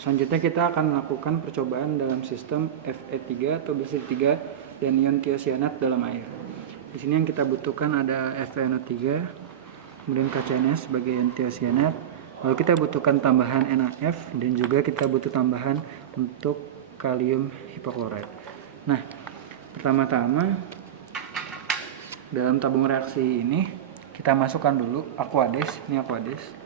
Selanjutnya kita akan melakukan percobaan dalam sistem Fe3 atau BC3 dan ion tiosianat dalam air. Di sini yang kita butuhkan ada FeNO3, kemudian KCNS sebagai ion tiosianat. Lalu kita butuhkan tambahan NaF dan juga kita butuh tambahan untuk kalium hipoklorit. Nah, pertama-tama dalam tabung reaksi ini kita masukkan dulu aqueous. Ini aqueous.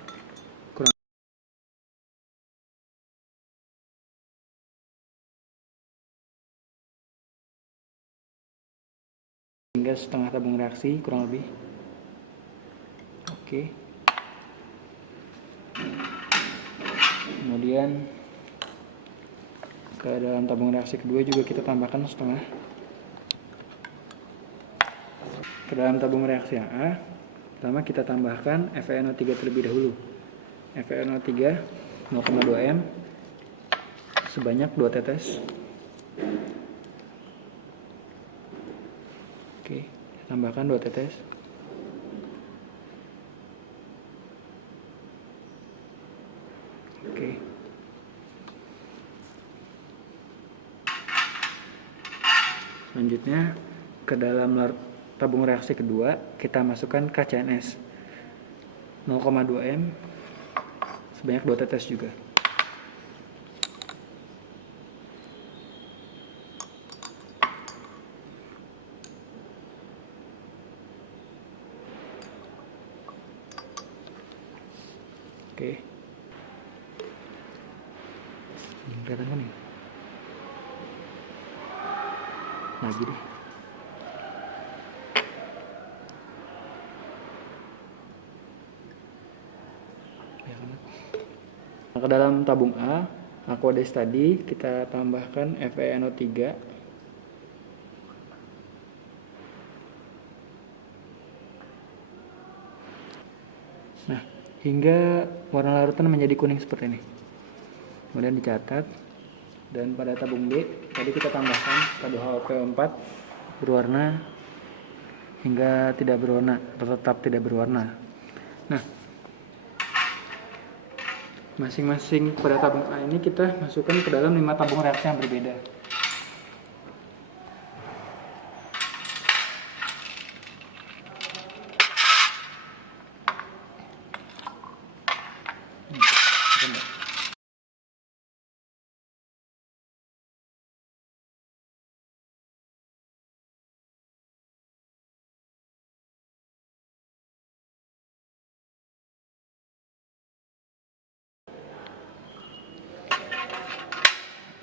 Hingga setengah tabung reaksi kurang lebih. Oke. Kemudian ke dalam tabung reaksi kedua juga kita tambahkan setengah. Ke dalam tabung reaksi yang A, pertama kita tambahkan FeNO3 terlebih dahulu. FeNO3 0,2 m sebanyak 2 tetes. Oke, kita tambahkan 2 tetes. Oke. Selanjutnya ke dalam tabung reaksi kedua kita masukkan KCNS 0,2 m sebanyak 2 tetes juga. Oke. Kelihatan kan ya? Lagi deh. Nah, ke dalam tabung A, aqueous tadi kita tambahkan FeNO3. Nah, hingga warna larutan menjadi kuning seperti ini. Kemudian dicatat. Dan pada tabung B tadi kita tambahkan K2HOPO4 berwarna hingga tidak berwarna atau tetap tidak berwarna. Nah, masing-masing pada tabung A ini kita masukkan ke dalam 5 tabung reaksi yang berbeda.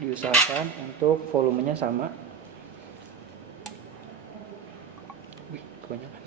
Diusahakan untuk volumenya sama. Wih, kebanyakan.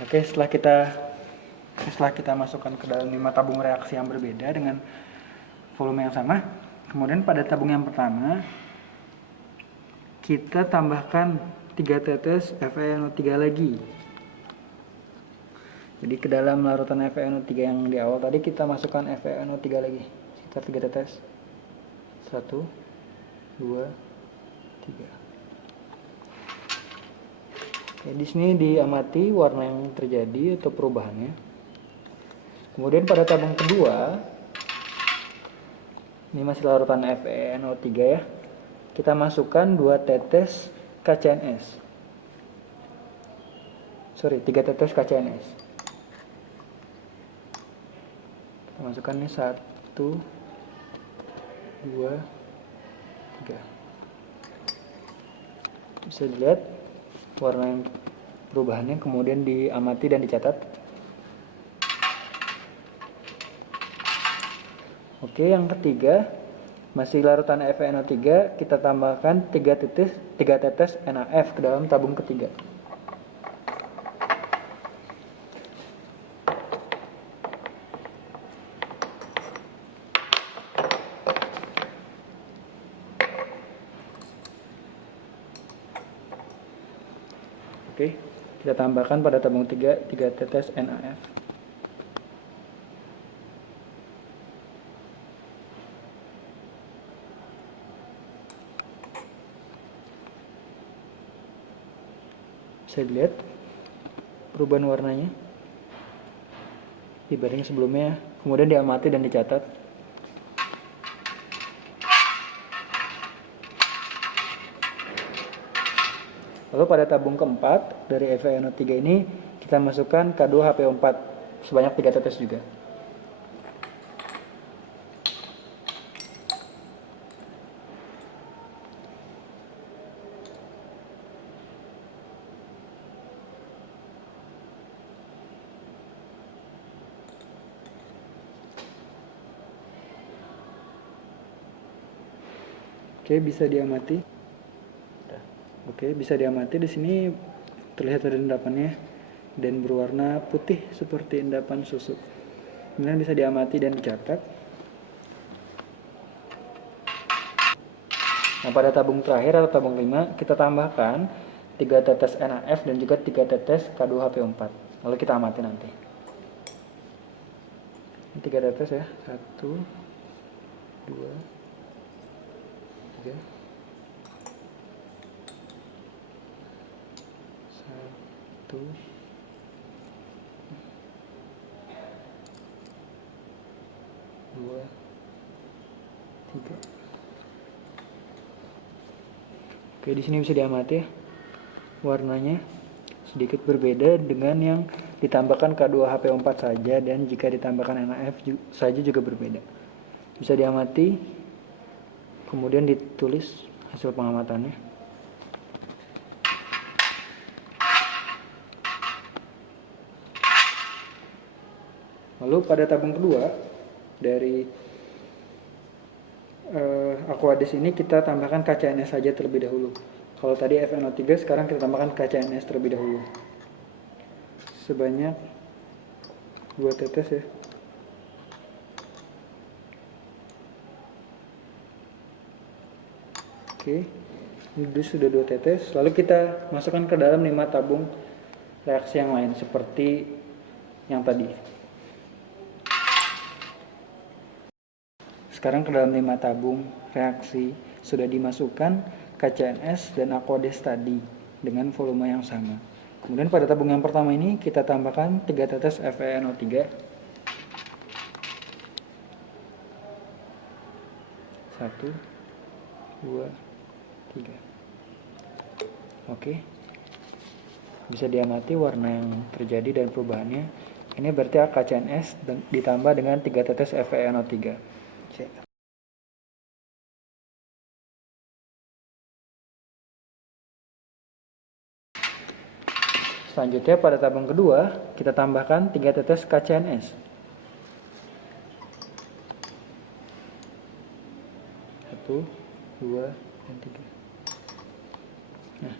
Oke, setelah kita masukkan ke dalam 5 tabung reaksi yang berbeda dengan volume yang sama, kemudian pada tabung yang pertama kita tambahkan 3 tetes FeNO3 lagi. Jadi ke dalam larutan FeNO3 yang di awal tadi kita masukkan FeNO3 lagi, sekitar 3 tetes. 1, 2, 3. Oke, di sini diamati warna yang terjadi atau perubahannya. Kemudian pada tabung kedua, ini masih larutan FeNO3 ya. Kita masukkan 2 tetes KCNS. 3 tetes KCNS. Kita masukkan ini 1, 2, 3. Bisa dilihat warna yang perubahannya, kemudian diamati dan dicatat. Oke, yang ketiga, masih larutan FeNO3, kita tambahkan 3 tetes NaF ke dalam tabung ketiga. Oke, kita tambahkan pada tabung 3 tetes NaF. Bisa dilihat perubahan warnanya dibanding sebelumnya, kemudian diamati dan dicatat. Lalu pada tabung keempat dari FeNO3 ini kita masukkan K2HPO4 sebanyak 3 tetes juga. Oke, bisa diamati. Oke, bisa diamati di sini terlihat ada endapannya dan berwarna putih seperti endapan susu. Kemudian bisa diamati dan dicatat. Nah, pada tabung terakhir atau tabung 5 kita tambahkan 3 tetes NaF dan juga 3 tetes K2HPO4. Lalu kita amati nanti. 3 tetes ya. 1 2 3 1 2 3. Oke, di sini bisa diamati ya. Warnanya sedikit berbeda dengan yang ditambahkan K2HPO4 saja, dan jika ditambahkan NaF saja juga berbeda. Bisa diamati, kemudian ditulis hasil pengamatannya. Lalu pada tabung kedua dari Aquades ini kita tambahkan KCNS saja terlebih dahulu. Kalau tadi FeNO3, sekarang kita tambahkan KCNS terlebih dahulu. Sebanyak 2 tetes ya. Oke, ini sudah 2 tetes. Lalu kita masukkan ke dalam 5 tabung reaksi yang lain seperti yang tadi. Sekarang ke dalam 5 tabung reaksi sudah dimasukkan KCNS dan Aquades tadi dengan volume yang sama. Kemudian pada tabung yang pertama ini kita tambahkan 3 tetes FeNO3. 1 2 3. Oke. Bisa diamati warna yang terjadi dan perubahannya. Ini berarti KCNS ditambah dengan 3 tetes FeNO3. Selanjutnya pada tabung kedua kita tambahkan 3 tetes KCNS. 1 2 dan 3. Nah,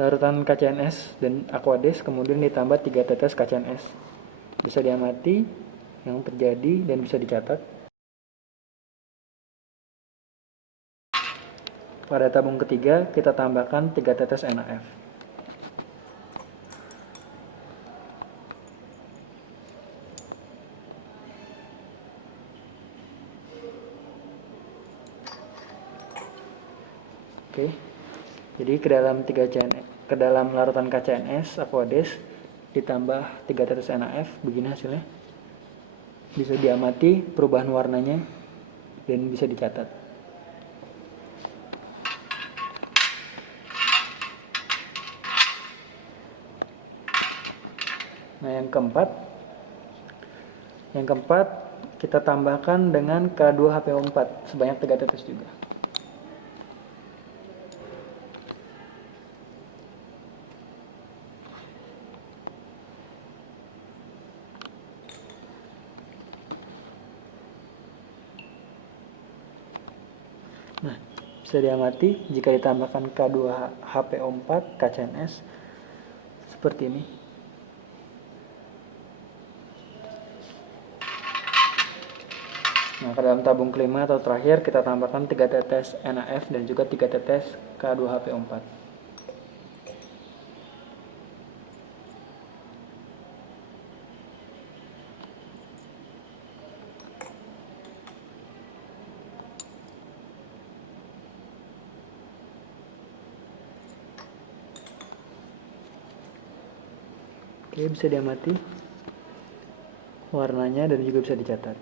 larutan KCNS dan Aquades kemudian ditambah 3 tetes KCNS. Bisa diamati yang terjadi dan bisa dicatat. Pada tabung ketiga kita tambahkan 3 tetes NaF. Oke. Jadi ke dalam larutan KCNS Aquades ditambah 3 tetes NaF, begini hasilnya. Bisa diamati perubahan warnanya dan bisa dicatat. Nah, yang keempat kita tambahkan dengan K2HPO4 sebanyak 3 tetes juga. Nah, bisa diamati jika ditambahkan K2HPO4 KCNS seperti ini. Nah, ke dalam tabung kelima atau terakhir kita tambahkan 3 tetes NaF dan juga 3 tetes K2HPO4. Oke, bisa diamati warnanya dan juga bisa dicatat.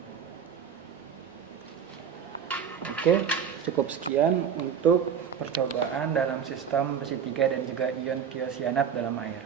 Oke, cukup sekian untuk percobaan dalam sistem besi 3 dan juga ion tiosianat dalam air.